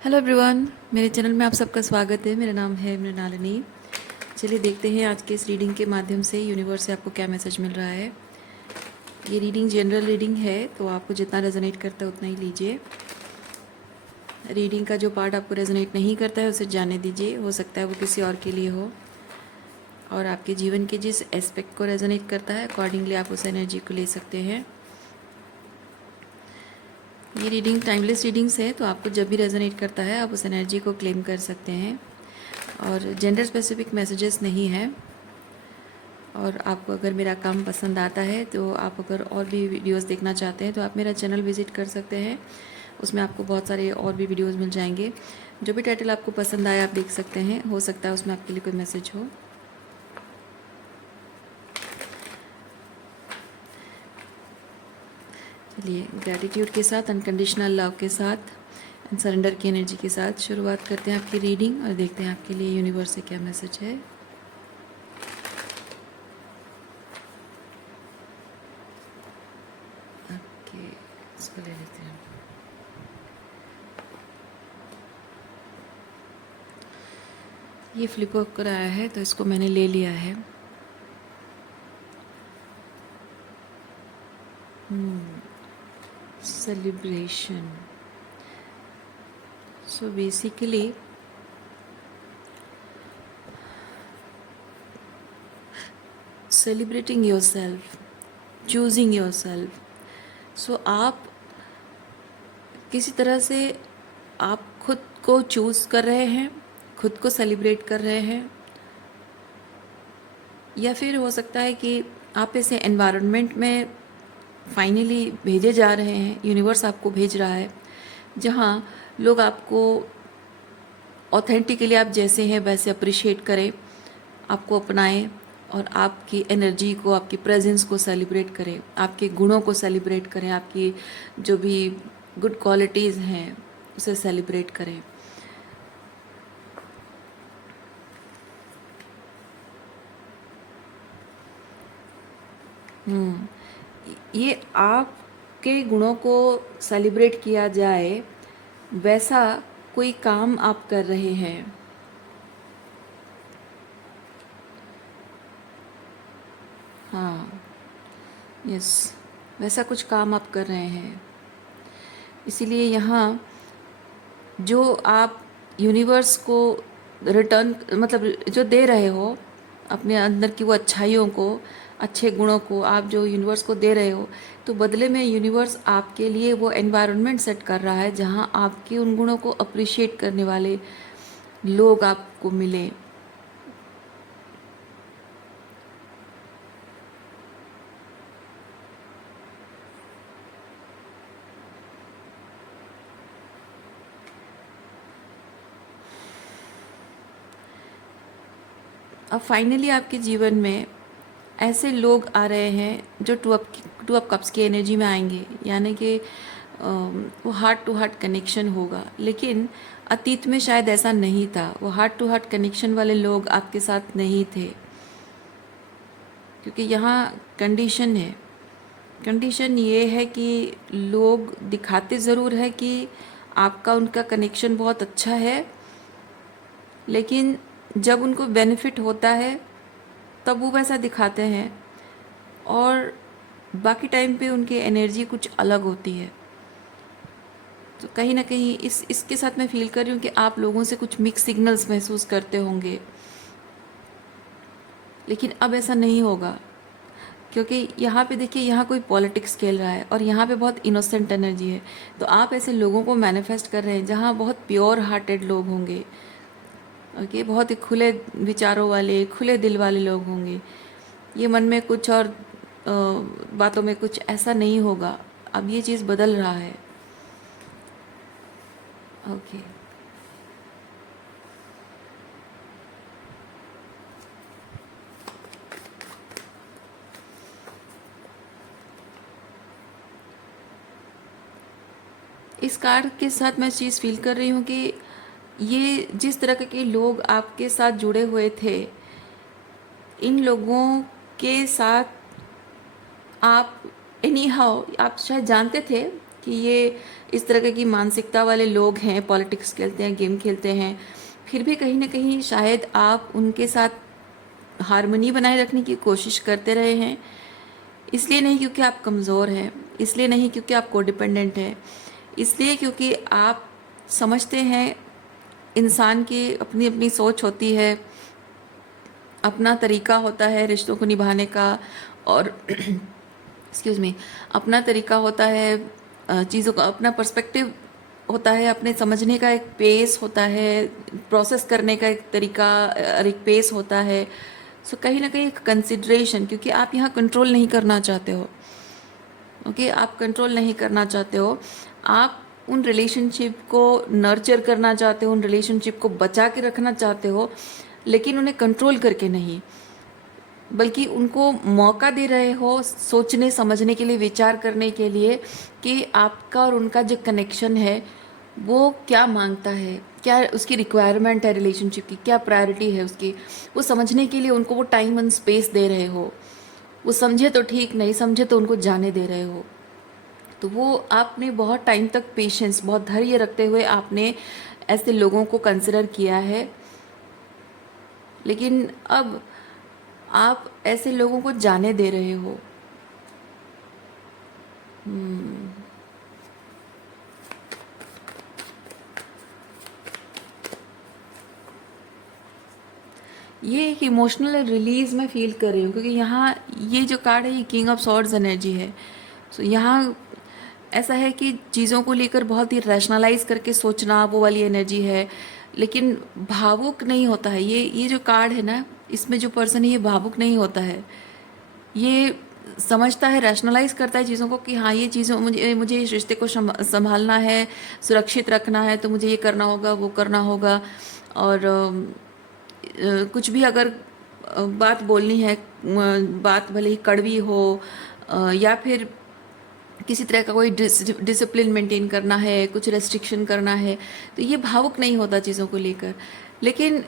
Hello everyone, मेरे channel में आप सबका स्वागत है। मेरा नाम है मृणालिनी। चलिए देखते हैं आज के इस रीडिंग के माध्यम से यूनिवर्स से आपको क्या मैसेज मिल रहा है। ये रीडिंग जनरल रीडिंग है, तो आपको जितना रेजोनेट करता है उतना ही लीजिए। रीडिंग का जो पार्ट आपको रेजोनेट नहीं करता है उसे जाने दीजिए, हो सकता है वो किसी और के लिए हो। और आपके जीवन के जिस एस्पेक्ट को रेजोनेट करता है अकॉर्डिंगली आप उस एनर्जी को ले सकते हैं। ये रीडिंग टाइमलेस रीडिंग्स है, तो आपको जब भी रेजोनेट करता है आप उस एनर्जी को क्लेम कर सकते हैं। और जेंडर स्पेसिफिक मैसेजेस नहीं है। और आपको अगर मेरा काम पसंद आता है तो आप अगर और भी वीडियोस देखना चाहते हैं तो आप मेरा चैनल विज़िट कर सकते हैं। उसमें आपको बहुत सारे और भी वीडियोस मिल जाएंगे। जो भी टाइटल आपको पसंद आए आप देख सकते हैं, हो सकता है उसमें आपके लिए कोई मैसेज हो। चलिए ग्रैटिट्यूड के साथ, अनकंडीशनल लव के साथ एंड सरेंडर की एनर्जी के साथ शुरुआत करते हैं आपकी रीडिंग और देखते हैं आपके लिए यूनिवर्स से क्या मैसेज है। ओके, इसको ले लेते हैं। ये फ्लिप होकर आया है तो इसको मैंने ले लिया है। celebration. So basically celebrating yourself, choosing yourself. So आप किसी तरह से आप खुद को चूज़ कर रहे हैं, खुद को सेलिब्रेट कर रहे हैं, या फिर हो सकता है कि आप ऐसे एनवायरनमेंट में फाइनली भेजे जा रहे हैं, यूनिवर्स आपको भेज रहा है जहाँ लोग आपको ऑथेंटिकली आप जैसे हैं वैसे अप्रिशिएट करें, आपको अपनाएं और आपकी एनर्जी को, आपकी प्रेजेंस को सेलिब्रेट करें, आपके गुणों को सेलिब्रेट करें, आपकी जो भी गुड क्वालिटीज़ हैं उसे सेलिब्रेट करें। ये आपके गुणों को सेलिब्रेट किया जाए वैसा कोई काम आप कर रहे हैं। हाँ, यस, वैसा कुछ काम आप कर रहे हैं। इसीलिए यहाँ जो आप यूनिवर्स को रिटर्न मतलब जो दे रहे हो अपने अंदर की वो अच्छाइयों को, अच्छे गुणों को आप जो यूनिवर्स को दे रहे हो, तो बदले में यूनिवर्स आपके लिए वो एनवायरनमेंट सेट कर रहा है जहाँ आपके उन गुणों को अप्रिशिएट करने वाले लोग आपको मिले। अब फाइनली आपके जीवन में ऐसे लोग आ रहे हैं जो टू अप कप्स की एनर्जी में आएंगे, यानी कि वो हार्ट टू हार्ट कनेक्शन होगा। लेकिन अतीत में शायद ऐसा नहीं था, वो हार्ट टू हार्ट कनेक्शन वाले लोग आपके साथ नहीं थे, क्योंकि यहाँ कंडीशन है। कंडीशन ये है कि लोग दिखाते ज़रूर है कि आपका उनका कनेक्शन बहुत अच्छा है, लेकिन जब उनको बेनिफिट होता है तब वो वैसा दिखाते हैं, और बाकी टाइम पे उनकी एनर्जी कुछ अलग होती है। तो कहीं ना कहीं इसके साथ मैं फील कर रही हूँ कि आप लोगों से कुछ मिक्स सिग्नल्स महसूस करते होंगे, लेकिन अब ऐसा नहीं होगा, क्योंकि यहाँ पे देखिए, यहाँ कोई पॉलिटिक्स खेल रहा है और यहाँ पे बहुत इनोसेंट एनर्जी है। तो आप ऐसे लोगों को मैनिफेस्ट कर रहे हैं जहाँ बहुत प्योर हार्टेड लोग होंगे, ओके, बहुत ही खुले विचारों वाले, खुले दिल वाले लोग होंगे। ये मन में कुछ और बातों में कुछ ऐसा नहीं होगा। अब ये चीज़ बदल रहा है। ओके, इस कार्ड के साथ मैं चीज़ फील कर रही हूँ कि ये जिस तरह के लोग आपके साथ जुड़े हुए थे, इन लोगों के साथ आप एनी हाउ आप शायद जानते थे कि ये इस तरह की मानसिकता वाले लोग हैं, पॉलिटिक्स खेलते हैं, गेम खेलते हैं, फिर भी कहीं ना कहीं शायद आप उनके साथ हारमोनी बनाए रखने की कोशिश करते रहे हैं। इसलिए नहीं क्योंकि आप कमज़ोर हैं, इसलिए नहीं क्योंकि आप कोडिपेंडेंट हैं, इसलिए क्योंकि आप समझते हैं इंसान की अपनी अपनी सोच होती है, अपना तरीका होता है रिश्तों को निभाने का, और एक्सक्यूज़ मी, अपना तरीका होता है चीज़ों का, अपना पर्सपेक्टिव होता है, अपने समझने का एक पेस होता है, प्रोसेस करने का एक तरीका और एक पेस होता है। सो कहीं ना कहीं एक कंसिड्रेशन, क्योंकि आप यहाँ कंट्रोल नहीं करना चाहते हो। ओके, आप कंट्रोल नहीं करना चाहते हो, आप उन रिलेशनशिप को नर्चर करना चाहते हो, उन रिलेशनशिप को बचा के रखना चाहते हो, लेकिन उन्हें कंट्रोल करके नहीं, बल्कि उनको मौका दे रहे हो सोचने समझने के लिए, विचार करने के लिए कि आपका और उनका जो कनेक्शन है वो क्या मांगता है, क्या उसकी रिक्वायरमेंट है रिलेशनशिप की, क्या प्रायोरिटी है उसकी, वो समझने के लिए उनको वो टाइम एंड स्पेस दे रहे हो। वो समझे तो ठीक, नहीं समझे तो उनको जाने दे रहे हो। तो वो आपने बहुत टाइम तक पेशेंस, बहुत धैर्य रखते हुए आपने ऐसे लोगों को कंसिडर किया है, लेकिन अब आप ऐसे लोगों को जाने दे रहे हो। ये एक इमोशनल रिलीज मैं फील कर रही हूँ, क्योंकि यहाँ ये जो कार्ड है ये किंग ऑफ सॉर्ड्स एनर्जी है। सो यहाँ ऐसा है कि चीज़ों को लेकर बहुत ही रैशनलाइज करके सोचना, वो वाली एनर्जी है, लेकिन भावुक नहीं होता है। ये जो कार्ड है ना, इसमें जो पर्सन है ये भावुक नहीं होता है, ये समझता है, रैशनलाइज करता है चीज़ों को कि हाँ ये चीज़ों, मुझे मुझे इस रिश्ते को संभालना है, सुरक्षित रखना है, तो मुझे ये करना होगा, वो करना होगा। और कुछ भी अगर बात बोलनी है, बात भले ही कड़वी हो, या फिर किसी तरह का कोई डिसिप्लिन मेंटेन करना है, कुछ रेस्ट्रिक्शन करना है, तो ये भावुक नहीं होता चीज़ों को लेकर। लेकिन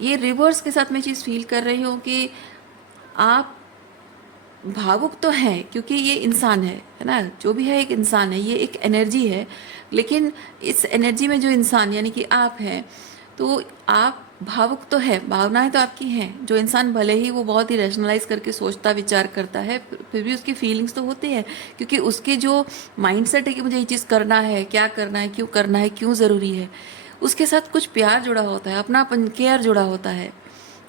ये रिवर्स के साथ मैं चीज़ फील कर रही हूँ कि आप भावुक तो हैं, क्योंकि ये इंसान है ना, जो भी है एक इंसान है, ये एक एनर्जी है, लेकिन इस एनर्जी में जो इंसान यानी कि आप हैं, तो आप भावुक तो है, भावनाएं तो आपकी हैं। जो इंसान भले ही वो बहुत ही रैशनलाइज करके सोचता विचार करता है, फिर भी उसकी फीलिंग्स तो होती है, क्योंकि उसके जो माइंडसेट है कि मुझे ये चीज़ करना है, क्या करना है, क्यों ज़रूरी है, उसके साथ कुछ प्यार जुड़ा होता है, अपनापन, केयर जुड़ा होता है,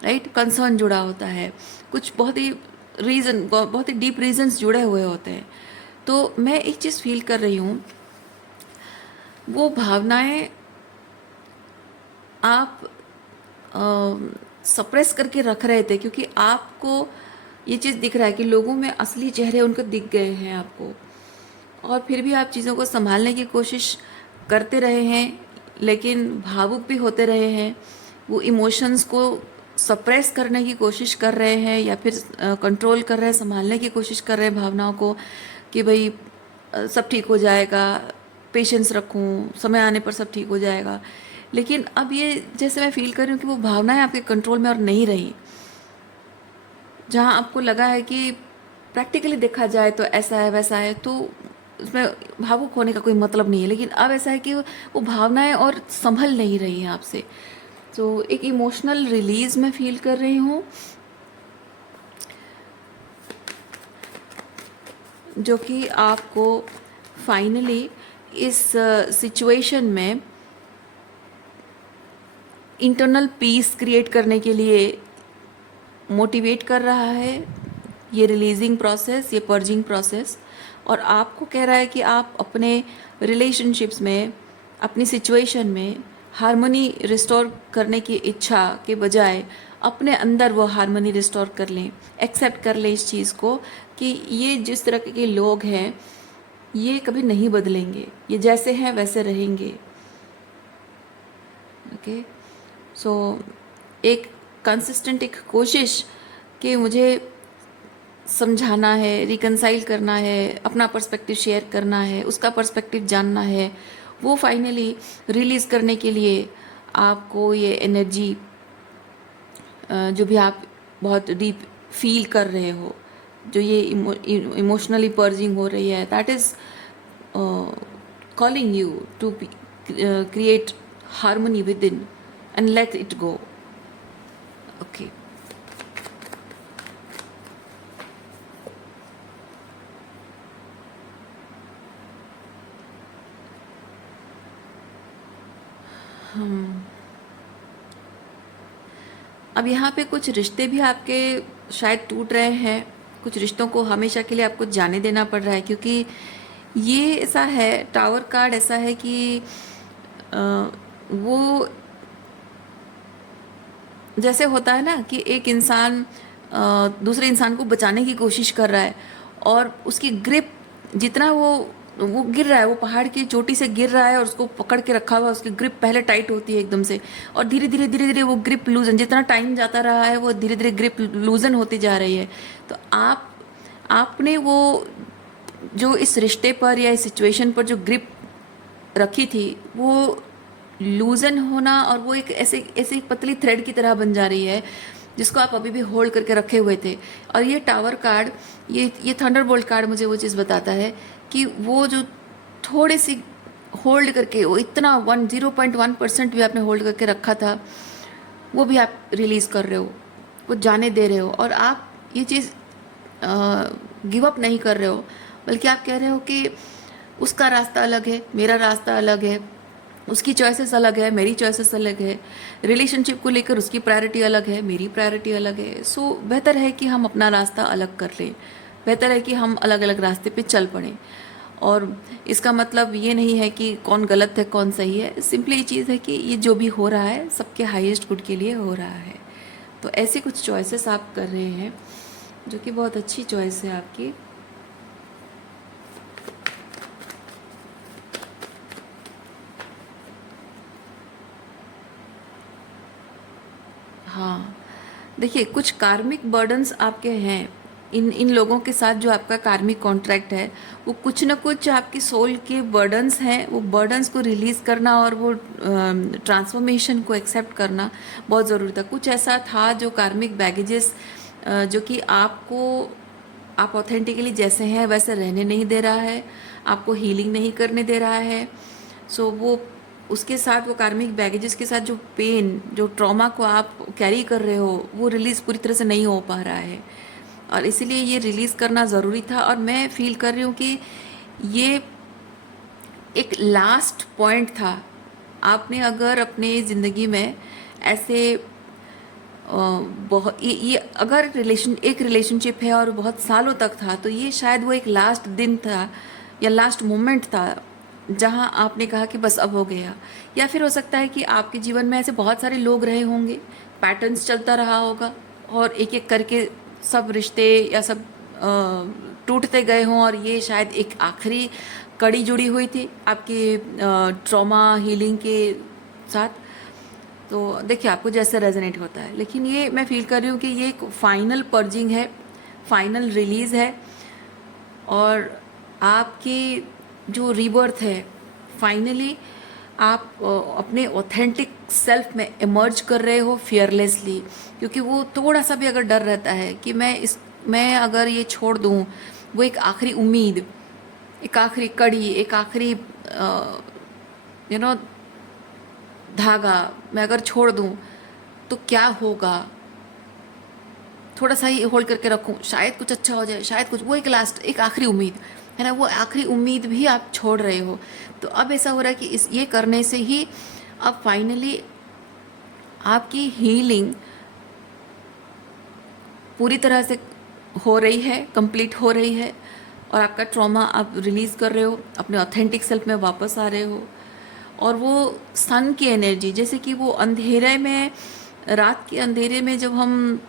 राइट, कंसर्न जुड़ा होता है, कुछ बहुत ही बहुत ही डीप रीजंस जुड़े हुए होते हैं। तो मैं एक चीज़ फील कर रही हूँ, वो भावनाएं आप सप्रेस करके रख रहे थे, क्योंकि आपको ये चीज़ दिख रहा है कि लोगों में असली चेहरे उनको दिख गए हैं आपको, और फिर भी आप चीज़ों को संभालने की कोशिश करते रहे हैं, लेकिन भावुक भी होते रहे हैं, वो इमोशंस को सप्रेस करने की कोशिश कर रहे हैं, या फिर कंट्रोल कर रहे हैं, संभालने की कोशिश कर रहे हैं भावनाओं को, कि भाई सब ठीक हो जाएगा, पेशेंस रखूं, समय आने पर सब ठीक हो जाएगा। लेकिन अब ये जैसे मैं फील कर रही हूँ कि वो भावनाएं आपके कंट्रोल में और नहीं रही। जहाँ आपको लगा है कि प्रैक्टिकली देखा जाए तो ऐसा है वैसा है, तो उसमें भावुक होने का कोई मतलब नहीं है, लेकिन अब ऐसा है कि वो भावनाएं और संभल नहीं रही हैं आपसे। तो एक इमोशनल रिलीज मैं फील कर रही हूँ, जो कि आपको फाइनली इस सिचुएशन में इंटरनल पीस क्रिएट करने के लिए मोटिवेट कर रहा है, ये रिलीजिंग प्रोसेस, ये पर्जिंग प्रोसेस। और आपको कह रहा है कि आप अपने रिलेशनशिप्स में, अपनी सिचुएशन में हारमोनी रिस्टोर करने की इच्छा के बजाय अपने अंदर वो हारमोनी रिस्टोर कर लें, एक्सेप्ट कर लें इस चीज़ को कि ये जिस तरह के लोग हैं ये कभी नहीं बदलेंगे, ये जैसे हैं वैसे रहेंगे। ओके, सो एक कंसिस्टेंट एक कोशिश कि मुझे समझाना है, रिकंसाइल करना है, अपना पर्सपेक्टिव शेयर करना है, उसका पर्सपेक्टिव जानना है, वो फाइनली रिलीज़ करने के लिए आपको ये एनर्जी, जो भी आप बहुत डीप फील कर रहे हो, जो ये इमोशनली पर्जिंग हो रही है, that is calling you to create harmony within and let it go. Okay. अब यहाँ पे कुछ रिश्ते भी आपके शायद टूट रहे हैं, कुछ रिश्तों को हमेशा के लिए आपको जाने देना पड़ रहा है, क्योंकि ये ऐसा है, टावर कार्ड ऐसा है कि वो जैसे होता है ना कि एक इंसान दूसरे इंसान को बचाने की कोशिश कर रहा है और उसकी ग्रिप, जितना वो गिर रहा है, वो पहाड़ की चोटी से गिर रहा है और उसको पकड़ के रखा हुआ, उसकी ग्रिप पहले टाइट होती है एकदम से, और धीरे धीरे धीरे धीरे वो ग्रिप लूजन, जितना टाइम जाता रहा है वो धीरे धीरे ग्रिप लूजन होती जा रही है। तो आपने वो जो इस रिश्ते पर या इस सिचुएशन पर जो ग्रिप रखी थी वो लूजन होना, और वो एक ऐसे ऐसे पतली थ्रेड की तरह बन जा रही है जिसको आप अभी भी होल्ड करके रखे हुए थे। और ये टावर कार्ड, ये थंडरबोल्ट कार्ड मुझे वो चीज़ बताता है कि वो जो थोड़ी सी होल्ड करके, वो इतना 0.1% भी आपने होल्ड करके रखा था, वो भी आप रिलीज़ कर रहे हो, वो जाने दे रहे हो। और आप ये चीज़ गिव अप नहीं कर रहे हो, बल्कि आप कह रहे हो कि उसका रास्ता अलग है, मेरा रास्ता अलग है, उसकी चॉइसेस अलग है, मेरी चॉइसेस अलग है, रिलेशनशिप को लेकर उसकी प्रायोरिटी अलग है, मेरी प्रायोरिटी अलग है। सो बेहतर है कि हम अपना रास्ता अलग कर लें, बेहतर है कि हम अलग अलग रास्ते पे चल पड़ें। और इसका मतलब ये नहीं है कि कौन गलत है कौन सही है, सिंपली ये चीज़ है कि ये जो भी हो रहा है सबके हाईएस्ट गुड के लिए हो रहा है। तो ऐसी कुछ चॉइसेस आप कर रहे हैं जो कि बहुत अच्छी चॉइस है आपकी। हाँ, देखिए कुछ कार्मिक बर्डन्स आपके हैं, इन लोगों के साथ जो आपका कार्मिक कॉन्ट्रैक्ट है, वो कुछ न कुछ आपकी सोल के बर्डन्स हैं। वो बर्डन्स को रिलीज़ करना और वो ट्रांसफॉर्मेशन को एक्सेप्ट करना बहुत ज़रूरी था। कुछ ऐसा था जो कार्मिक बैगेजेस जो कि आप ऑथेंटिकली जैसे हैं वैसे रहने नहीं दे रहा है, आपको हीलिंग नहीं करने दे रहा है। सो वो उसके साथ, वो कार्मिक बैगेजेस के साथ जो पेन, जो ट्रॉमा को आप कैरी कर रहे हो, वो रिलीज़ पूरी तरह से नहीं हो पा रहा है, और इसीलिए ये रिलीज़ करना ज़रूरी था। और मैं फील कर रही हूँ कि ये एक लास्ट पॉइंट था। आपने अगर अपने ज़िंदगी में ऐसे बहुत ये अगर एक रिलेशनशिप है और बहुत सालों तक था, तो ये शायद वो एक लास्ट दिन था या लास्ट मोमेंट था जहाँ आपने कहा कि बस अब हो गया। या फिर हो सकता है कि आपके जीवन में ऐसे बहुत सारे लोग रहे होंगे, पैटर्न्स चलता रहा होगा, और एक एक करके सब रिश्ते या सब टूटते गए हों, और ये शायद एक आखिरी कड़ी जुड़ी हुई थी आपके ट्रॉमा हीलिंग के साथ। तो देखिए आपको जैसे रेजोनेट होता है, लेकिन ये मैं फील कर रही हूँ कि ये एक फाइनल पर्जिंग है, फाइनल रिलीज़ है, और आपकी जो रीबर्थ है, फाइनली आप अपने ऑथेंटिक सेल्फ में इमर्ज कर रहे हो फियरलेसली। क्योंकि वो थोड़ा सा भी अगर डर रहता है कि मैं अगर ये छोड़ दूँ, वो एक आखिरी उम्मीद, एक आखिरी कड़ी, एक आखिरी धागा मैं अगर छोड़ दूँ तो क्या होगा, थोड़ा सा ही होल्ड करके रखूँ, शायद कुछ अच्छा हो जाए, शायद कुछ, वो एक लास्ट, एक आखिरी उम्मीद है ना, वो आखिरी उम्मीद भी आप छोड़ रहे हो। तो अब ऐसा हो रहा है कि ये करने से ही अब फाइनली आपकी हीलिंग पूरी तरह से हो रही है, कंप्लीट हो रही है, और आपका ट्रॉमा आप रिलीज़ कर रहे हो, अपने ऑथेंटिक सेल्फ में वापस आ रहे हो। और वो सन की एनर्जी, जैसे कि वो अंधेरे में, रात के अंधेरे में जब हम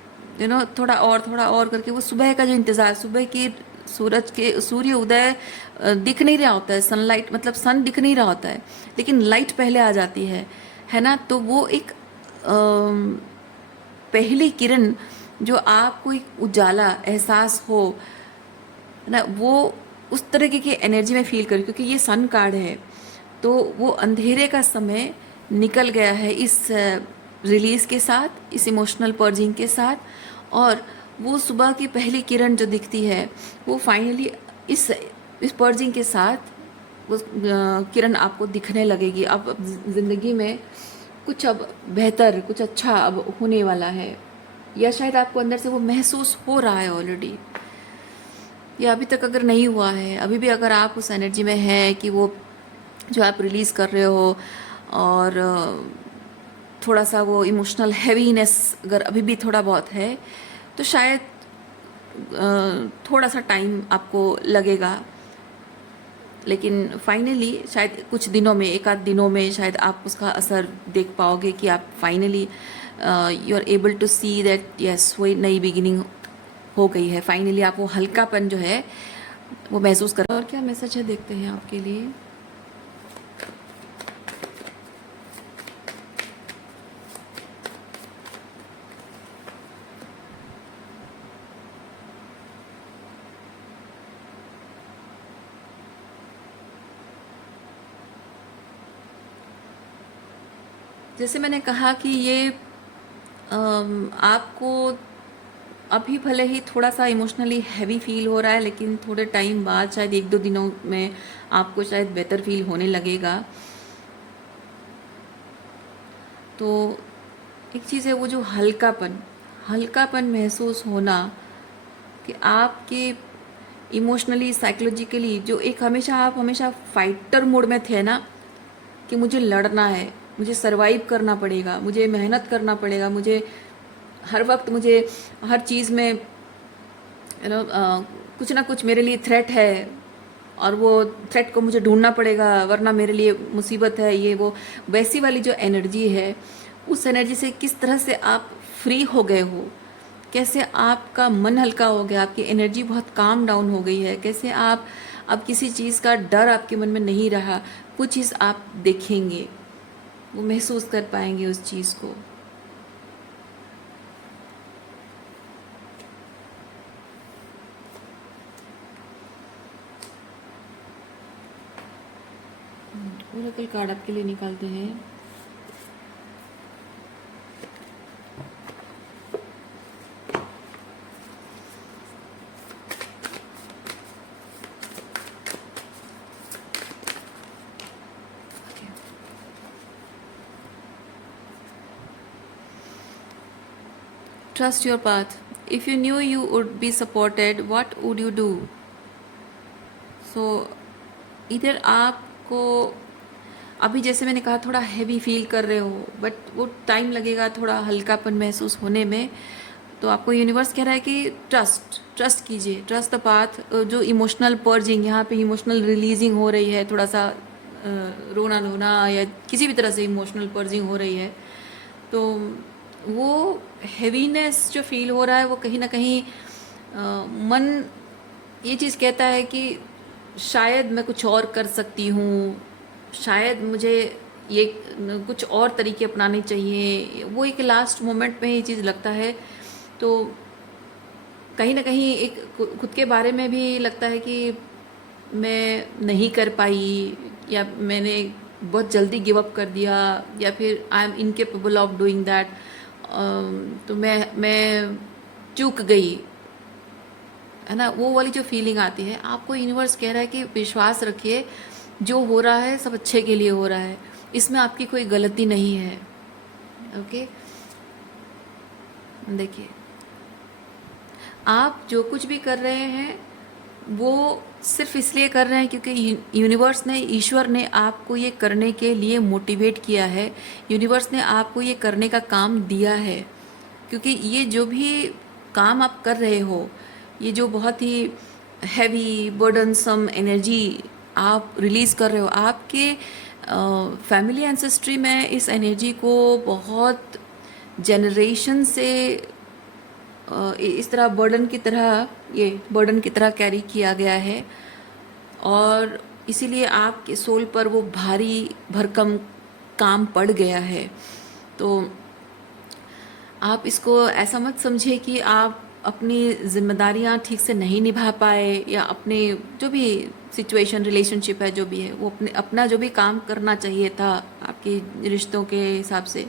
थोड़ा और करके, वो सुबह का जो इंतज़ार, सुबह की सूर्य उदय दिख नहीं रहा होता है, सनलाइट मतलब सन दिख नहीं रहा होता है, लेकिन लाइट पहले आ जाती है ना। तो वो एक पहली किरण जो आपको एक उजाला एहसास हो ना, वो उस तरीके की एनर्जी में फील करूँ, क्योंकि ये सन कार्ड है। तो वो अंधेरे का समय निकल गया है इस रिलीज़ के साथ, इस इमोशनल पर्जिंग के साथ, और वो सुबह की पहली किरण जो दिखती है, वो फाइनली इस पर्जिंग के साथ वो किरण आपको दिखने लगेगी। अब ज़िंदगी में कुछ अब बेहतर, कुछ अच्छा अब होने वाला है, या शायद आपको अंदर से वो महसूस हो रहा है ऑलरेडी, या अभी तक अगर नहीं हुआ है, अभी भी अगर आप उस एनर्जी में है कि वो जो आप रिलीज़ कर रहे हो, और थोड़ा सा वो इमोशनल हैवीनेस अगर अभी भी थोड़ा बहुत है, तो शायद थोड़ा सा टाइम आपको लगेगा, लेकिन फाइनली शायद कुछ दिनों में, एक आध दिनों में शायद आप उसका असर देख पाओगे कि आप finally you are able to see that yes, वही नई बिगिनिंग हो गई है। फाइनली आप वो हल्कापन जो है वो महसूस कर। और क्या मैसेज है देखते हैं आपके लिए। जैसे मैंने कहा कि ये आपको अभी भले ही थोड़ा सा इमोशनली हैवी फील हो रहा है, लेकिन थोड़े टाइम बाद शायद एक दो दिनों में आपको शायद बेहतर फील होने लगेगा। तो एक चीज़ है वो जो हल्कापन, हल्कापन महसूस होना, कि आपके इमोशनली साइकोलॉजिकली जो एक हमेशा आप हमेशा फाइटर मोड में थे ना, कि मुझे लड़ना है, मुझे सरवाइव करना पड़ेगा, मुझे मेहनत करना पड़ेगा, मुझे हर वक्त, मुझे हर चीज़ में कुछ ना कुछ मेरे लिए थ्रेट है, और वो थ्रेट को मुझे ढूंढना पड़ेगा वरना मेरे लिए मुसीबत है, ये वो वैसी वाली जो एनर्जी है, उस एनर्जी से किस तरह से आप फ्री हो गए हो, कैसे आपका मन हल्का हो गया, आपकी एनर्जी बहुत काम डाउन हो गई है, कैसे आप अब किसी चीज़ का डर आपके मन में नहीं रहा, वो चीज़ आप देखेंगे, वो महसूस कर पाएंगे उस चीज़ को। ओरेकल कार्ड आपके लिए निकालते हैं। Trust your path. If you knew you would be supported, what would you do? So, इधर आपको अभी जैसे मैंने कहा थोड़ा हैवी फील कर रहे हो, बट वो टाइम लगेगा थोड़ा हल्कापन महसूस होने में। तो आपको यूनिवर्स कह रहा है कि ट्रस्ट कीजिए, ट्रस्ट द पाथ। जो इमोशनल पर्जिंग, यहाँ पे इमोशनल रिलीजिंग हो रही है, थोड़ा सा रोना धोना या किसी भी तरह से इमोशनल पर्जिंग हो रही है, तो वो हैवीनेस जो फील हो रहा है, वो कहीं ना कहीं मन ये चीज़ कहता है कि शायद मैं कुछ और कर सकती हूँ, शायद मुझे ये कुछ और तरीके अपनाने चाहिए। वो एक लास्ट मोमेंट में ये चीज़ लगता है, तो कहीं ना कहीं एक खुद के बारे में भी लगता है कि मैं नहीं कर पाई, या मैंने बहुत जल्दी गिव अप कर दिया, या फिर I am incapable of doing that, तो मैं चूक गई, है ना। वो वाली जो फीलिंग आती है, आपको यूनिवर्स कह रहा है कि विश्वास रखिए, जो हो रहा है सब अच्छे के लिए हो रहा है, इसमें आपकी कोई गलती नहीं है। ओके, देखिए आप जो कुछ भी कर रहे हैं वो सिर्फ इसलिए कर रहे हैं क्योंकि यूनिवर्स ने, ईश्वर ने आपको ये करने के लिए मोटिवेट किया है, यूनिवर्स ने आपको ये करने का काम दिया है। क्योंकि ये जो भी काम आप कर रहे हो, ये जो बहुत ही हैवी बर्डनसम एनर्जी आप रिलीज़ कर रहे हो, आपके फैमिली एंसेस्ट्री में इस एनर्जी को बहुत जनरेशन से इस तरह बर्डन की तरह, ये बर्डन की तरह कैरी किया गया है, और इसीलिए आपके सोल पर वो भारी भरकम काम पड़ गया है। तो आप इसको ऐसा मत समझिए कि आप अपनी जिम्मेदारियां ठीक से नहीं निभा पाए, या अपने जो भी सिचुएशन, रिलेशनशिप है, जो भी है, वो अपना जो भी काम करना चाहिए था आपके रिश्तों के हिसाब से,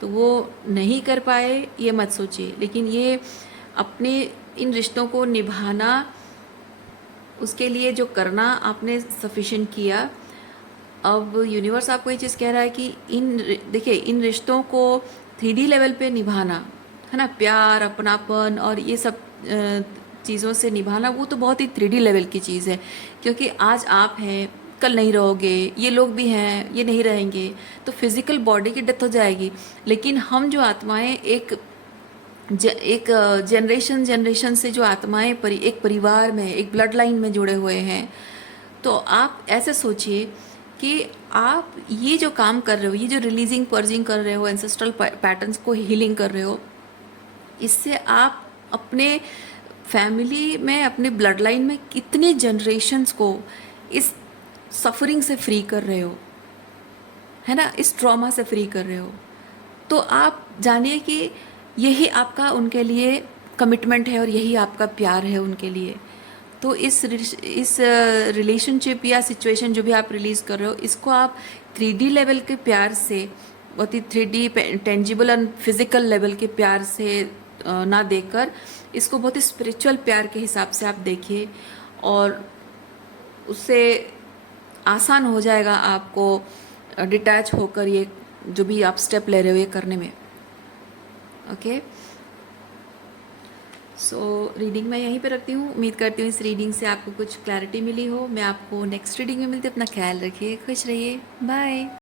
तो वो नहीं कर पाए, ये मत सोचिए। लेकिन ये अपने इन रिश्तों को निभाना उसके लिए जो करना आपने सफिशिएंट किया। अब यूनिवर्स आपको ये चीज़ कह रहा है कि देखिए इन रिश्तों को 3D लेवल पे निभाना है ना, प्यार अपनापन और ये सब चीज़ों से निभाना, वो तो बहुत ही 3D लेवल की चीज़ है, क्योंकि आज आप हैं, कल नहीं रहोगे, ये लोग भी हैं, ये नहीं रहेंगे, तो फिज़िकल बॉडी की डेथ हो जाएगी। लेकिन हम जो आत्माएं एक जनरेशन से जो आत्माएं एक परिवार में, एक ब्लड लाइन में जुड़े हुए हैं, तो आप ऐसे सोचिए कि आप ये जो काम कर रहे हो, ये जो रिलीजिंग पर्जिंग कर रहे हो, एंसेस्ट्रल पैटर्न्स को हीलिंग कर रहे हो, इससे आप अपने फैमिली में, अपने ब्लड लाइन में कितने जनरेशन्स को इस सफरिंग से फ्री कर रहे हो, है ना, इस ट्रॉमा से फ्री कर रहे हो। तो आप जानिए कि यही आपका उनके लिए कमिटमेंट है और यही आपका प्यार है उनके लिए। तो इस रिलेशनशिप या सिचुएशन जो भी आप रिलीज़ कर रहे हो, इसको आप 3D लेवल के प्यार से, बहुत ही 3D tangible and physical level के प्यार से ना देखकर इसको बहुत ही स्पिरिचुअल प्यार के हिसाब से आप देखिए, और उससे आसान हो जाएगा आपको डिटैच होकर ये जो भी आप स्टेप ले रहे हो ये करने में। ओके, सो रीडिंग मैं यहीं पे रखती हूँ। उम्मीद करती हूँ इस रीडिंग से आपको कुछ क्लैरिटी मिली हो। मैं आपको नेक्स्ट रीडिंग में मिलती हूँ। अपना ख्याल रखिए, खुश रहिए, बाय।